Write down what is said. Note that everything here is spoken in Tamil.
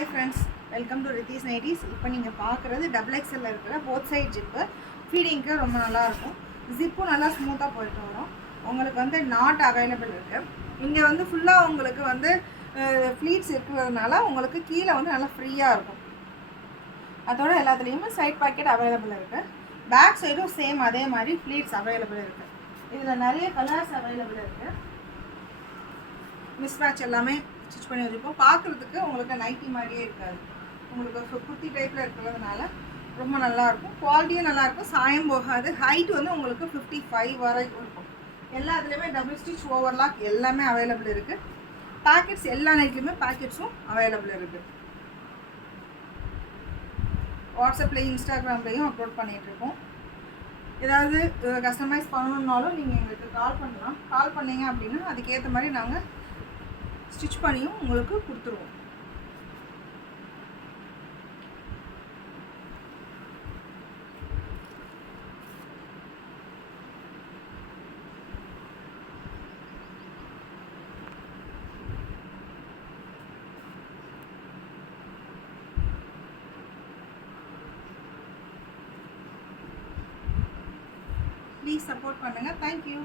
Hi friends, welcome to Ritheesh nighties. இப்போ நீங்கள் பார்க்குறது டபுள் எக்ஸலில் இருக்கிற போத் சைட் ஜிப்பு. ஃபீடிங்க்கு ரொம்ப நல்லாயிருக்கும். ஜிப்பும் நல்லா ஸ்மூத்தாக போயிட்டு வரும். உங்களுக்கு வந்து நாட் அவைலபிள் இருக்குது. இங்கே வந்து ஃபுல்லாக உங்களுக்கு வந்து ஃப்ளீட்ஸ் இருக்கிறதுனால உங்களுக்கு கீழே வந்து நல்லா ஃப்ரீயாக இருக்கும். அதோட எல்லாத்துலேயுமே சைட் பாக்கெட் அவைலபிள் இருக்குது. பேக் சைடும் சேம் அதே மாதிரி ஃப்ளீட்ஸ் அவைலபிள் இருக்குது. இதில் நிறைய கலர்ஸ் அவைலபிள் இருக்குது. மிஸ் மேட்ச் எல்லாமே ஸ்டிச் பண்ணி வச்சுருப்போம். பார்க்குறதுக்கு உங்களுக்கு நைட்டி மாதிரியே இருக்காது. உங்களுக்கு குர்த்தி டைப்பில் இருக்கிறதுனால ரொம்ப நல்லாயிருக்கும். குவாலிட்டியும் நல்லாயிருக்கும், சாயம் போகாது. ஹைட் வந்து உங்களுக்கு 55 வரைக்கும் இருக்கும். எல்லா இதுலேயுமே டபுள் ஸ்டிச் ஓவர்லாக் எல்லாமே அவைலபிள் இருக்குது. பேக்கெட்ஸ் எல்லா நைட்லேயுமே பேக்கெட்ஸும் அவைலபிள் இருக்குது. வாட்ஸ்அப்லேயும் இன்ஸ்டாகிராம்லேயும் அப்லோட் பண்ணிகிட்ருக்கோம். ஏதாவது கஸ்டமைஸ் பண்ணணுன்னாலும் நீங்கள் எங்களுக்கு கால் பண்ணலாம். கால் பண்ணிங்க அப்படின்னா அதுக்கேற்ற மாதிரி நாங்கள் ஸ்டிச் பண்ணியும் உங்களுக்கு கொடுத்துருவோம். ப்ளீஸ் சப்போர்ட் பண்ணுங்கள். தேங்க்யூ.